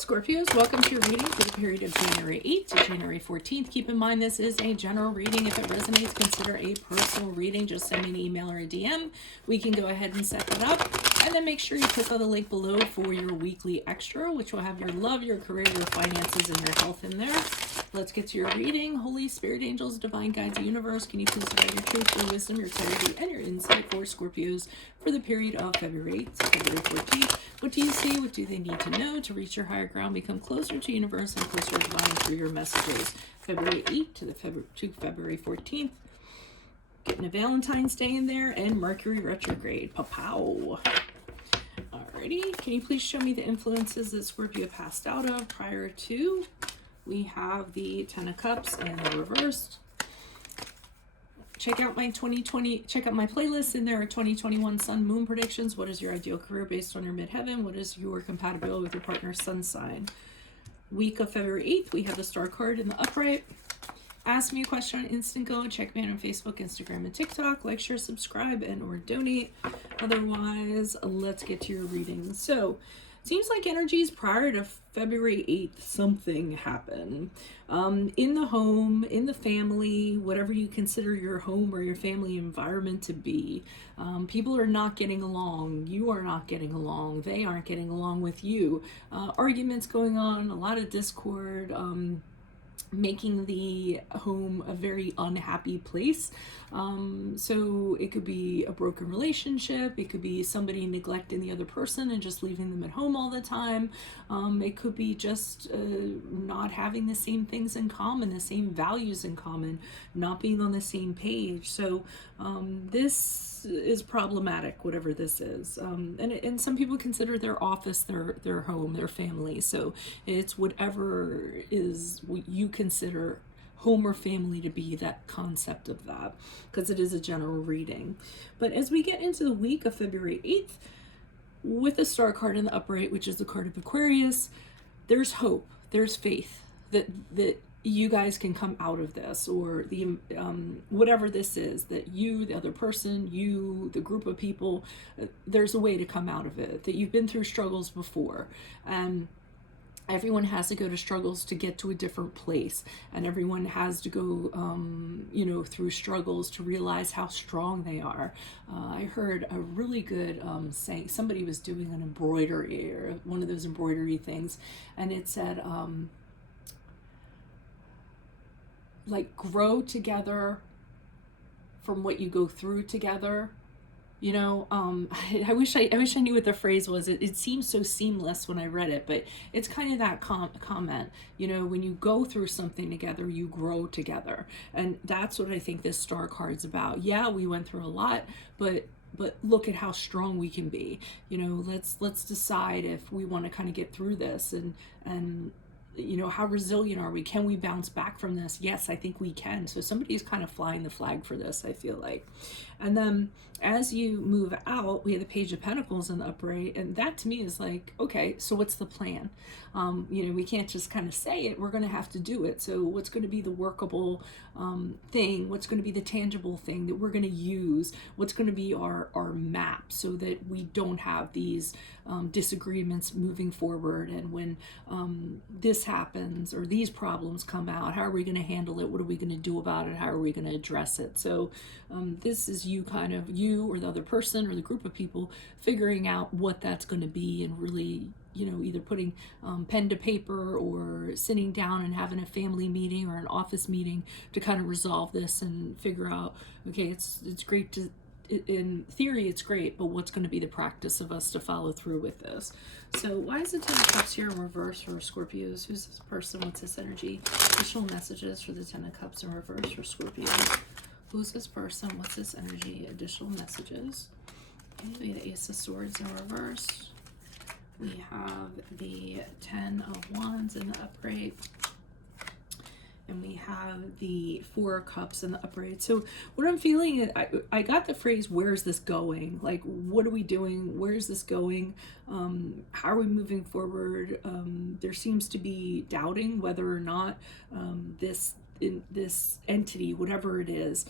Scorpios, welcome to your reading for the period of January 8th to January 14th. Keep in mind this is a general reading. If it resonates, consider a personal reading. Just send me an email or a DM. We can go ahead and set that up. And then make sure you click on the link below for your weekly extra, which will have your love, your career, your finances, and your health in there. Let's get to your reading. Holy Spirit, angels, divine guides, universe, can you please provide your truth, your wisdom, your clarity, and your insight for Scorpios for the period of February 8th to February 14th? What do you see? What do they need to know to reach your higher ground, become closer to universe and closer to divine through your messages? February 8th to February 14th. Getting a Valentine's Day in there and Mercury retrograde. Pow. Alrighty, can you please show me the influences that Scorpio passed out of prior to? We have the Ten of Cups and the reversed. Check out my playlist in there are 2021 Sun Moon predictions. What is your ideal career based on your midheaven? What is your compatibility with your partner's sun sign? Week of February 8th, we have the Star card in the upright. Ask me a question on Instant Go. Check me out on Facebook, Instagram, and TikTok. Like, share, subscribe, and or donate. Otherwise, let's get to your reading. So, seems like energies prior to February 8th, something happened. In the home, in the family, whatever you consider your home or your family environment to be. People are not getting along. You are not getting along. They aren't getting along with you. Arguments going on, a lot of discord, making the home a very unhappy place. So it could be a broken relationship. It could be somebody neglecting the other person and just leaving them at home all the time. It could be just not having the same things in common, the same values in common, not being on the same page. So this is problematic, whatever this is. And some people consider their office their home, their family. So it's whatever is what you consider home or family to be, that concept of that, because it is a general reading. But as we get into the week of February 8th, with the Star card in the upright, which is the card of Aquarius, there's hope, there's faith that you guys can come out of this, or the whatever this is, that you, the other person, you, the group of people, there's a way to come out of it, that you've been through struggles before. And everyone has to go to struggles to get to a different place, and everyone has to go through struggles to realize how strong they are. I heard a really good saying. Somebody was doing an embroidery, or one of those embroidery things, and it said like, grow together from what you go through together. I wish I knew what the phrase was. It seems so seamless when I read it, but it's kind of that comment. When you go through something together, you grow together, and that's what I think this Star card's about. Yeah, we went through a lot, but look at how strong we can be. Let's decide if we want to kind of get through this, and how resilient are we? Can we bounce back from this? Yes, I think we can. So somebody's kind of flying the flag for this, I feel like. And then as you move out, we have the Page of Pentacles in the upright, and that to me is like, okay, so what's the plan? We can't just kind of say it. We're going to have to do it. So what's going to be the workable thing? What's going to be the tangible thing that we're going to use? What's going to be our map, so that we don't have these disagreements moving forward? And when this happens, or these problems come out, how are we going to handle it? What are we going to do about it? How are we going to address it? So this is you or the other person or the group of people figuring out what that's going to be, and really either putting pen to paper, or sitting down and having a family meeting or an office meeting to kind of resolve this and figure out, okay, it's great to, in theory it's great, but what's going to be the practice of us to follow through with this? So why is the Ten of Cups here in reverse for Scorpios? Who's this person? What's this energy? Additional messages for the Ten of Cups in reverse for Scorpios. Who's this person? What's this energy? Additional messages. Okay, we have the Ace of Swords in reverse. We have the Ten of Wands in the upright. And we have the Four of Cups in the upright. So what I'm feeling is, I got the phrase, where's this going? Like, what are we doing? Where's this going? How are we moving forward? There seems to be doubting whether or not this entity, whatever it is,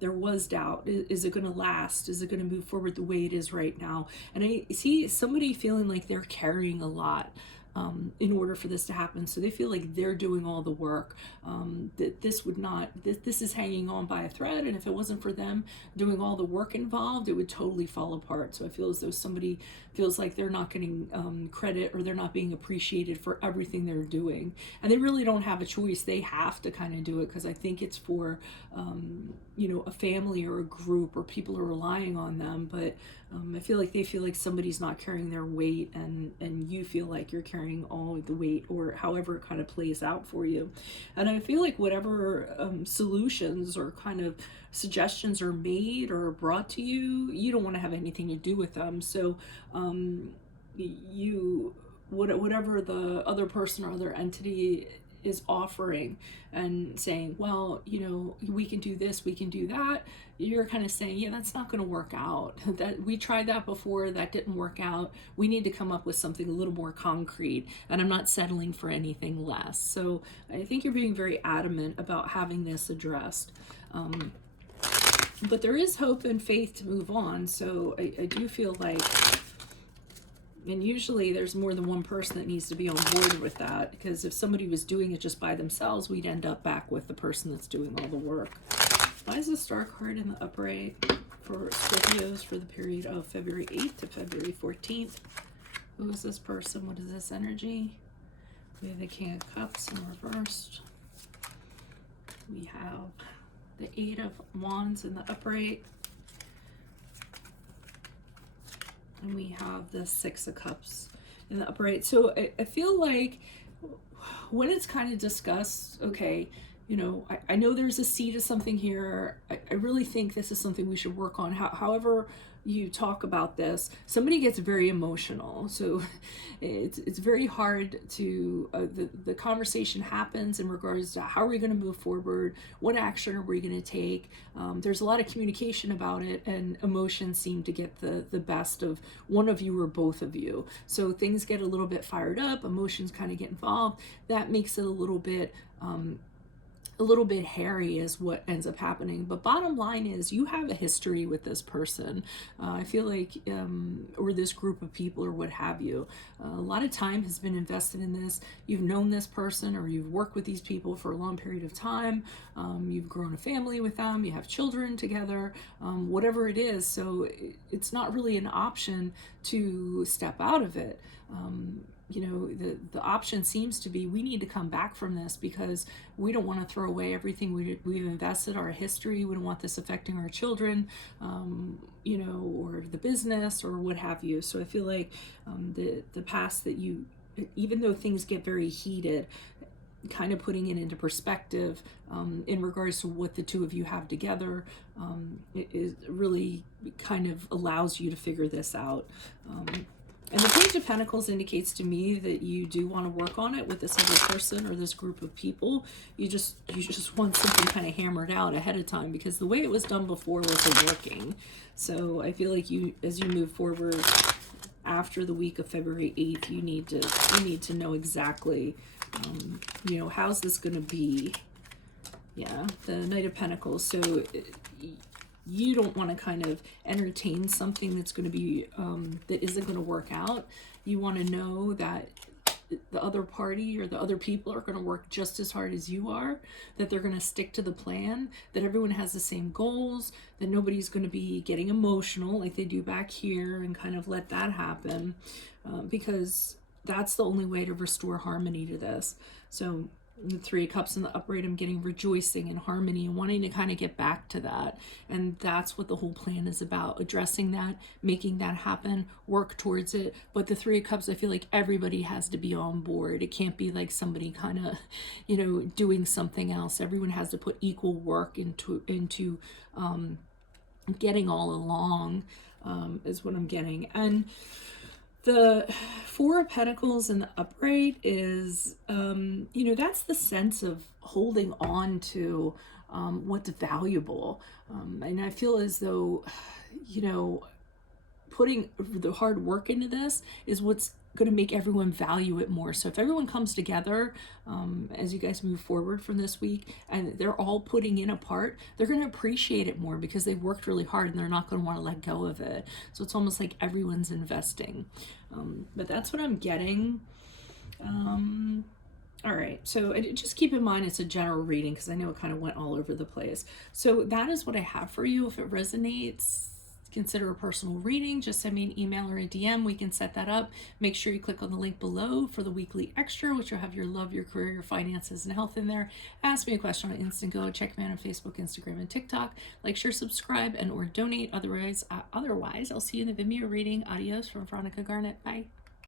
there was doubt. Is it going to last? Is it going to move forward the way it is right now? And I see somebody feeling like they're carrying a lot. in order for this to happen. So they feel like they're doing all the work, that this would not, this is hanging on by a thread. And if it wasn't for them doing all the work involved, it would totally fall apart. So I feel as though somebody feels like they're not getting credit, or they're not being appreciated for everything they're doing. And they really don't have a choice. They have to kind of do it, because I think it's for, a family or a group, or people are relying on them. But I feel like they feel like somebody's not carrying their weight, and you feel like you're carrying all the weight, or however it kind of plays out for you. And I feel like whatever solutions or kind of suggestions are made or brought to you, you don't want to have anything to do with them. So whatever the other person or other entity is offering and saying, well, we can do this, we can do that, you're kind of saying, yeah, that's not going to work out. That we tried that before, that didn't work out. We need to come up with something a little more concrete, and I'm not settling for anything less. So I think you're being very adamant about having this addressed. But there is hope and faith to move on. So I do feel like, and usually there's more than one person that needs to be on board with that, because if somebody was doing it just by themselves, we'd end up back with the person that's doing all the work. Why is the Star card in the upright for Scorpios for the period of February 8th to February 14th? Who is this person? What is this energy? We have the King of Cups in reversed. We have the Eight of Wands in the upright. And we have the Six of Cups in the upright. So I feel like when it's kind of discussed, okay, I know there's a seed of something here. I really think this is something we should work on. However you talk about this, somebody gets very emotional. So it's very hard to, the conversation happens in regards to how are we going to move forward? What action are we going to take? There's a lot of communication about it, and emotions seem to get the best of one of you or both of you. So things get a little bit fired up, emotions kind of get involved. That makes it a little bit hairy is what ends up happening. But bottom line is, you have a history with this person. I feel like, or this group of people, or what have you. A lot of time has been invested in this. You've known this person, or you've worked with these people for a long period of time. You've grown a family with them. You have children together, whatever it is. So it's not really an option to step out of it. The option seems to be, we need to come back from this, because we don't want to throw away everything we've invested, our history. We don't want this affecting our children, or the business, or what have you. So I feel like the past that even though things get very heated, kind of putting it into perspective in regards to what the two of you have together, it is really kind of allows you to figure this out. And the Page of Pentacles indicates to me that you do want to work on it with this other person or this group of people. You just want something kind of hammered out ahead of time, because the way it was done before wasn't working. So I feel like as you move forward after the week of February 8th, you need to know exactly, how's this going to be? Yeah, the Knight of Pentacles. So you don't want to kind of entertain something that's going to be, that isn't going to work out. You want to know that the other party or the other people are going to work just as hard as you are, that they're going to stick to the plan, that everyone has the same goals, that nobody's going to be getting emotional like they do back here and kind of let that happen, because that's the only way to restore harmony to this. So the Three of Cups in the upright, I'm getting rejoicing and harmony and wanting to kind of get back to that. And that's what the whole plan is about, addressing that, making that happen, work towards it. But the Three of Cups, I feel like everybody has to be on board. It can't be like somebody kind of, doing something else. Everyone has to put equal work into getting all along, is what I'm getting. And the Four of Pentacles in the upright is, that's the sense of holding on to what's valuable. And I feel as though, putting the hard work into this is what's going to make everyone value it more. So if everyone comes together as you guys move forward from this week, and they're all putting in a part, they're going to appreciate it more because they worked really hard and they're not going to want to let go of it. So it's almost like everyone's investing. But that's what I'm getting. All right, so just keep in mind it's a general reading because I know it kind of went all over the place. So that is what I have for you. If it resonates, consider a personal reading. Just send me an email or a DM. We can set that up. Make sure you click on the link below for the weekly extra, which will have your love, your career, your finances, and health in there. Ask me a question on Instant Go. Check me out on Facebook, Instagram, and TikTok. Like, share, subscribe, and or donate. Otherwise, I'll see you in the Vimeo reading. Adios from Veronica Garnett. Bye.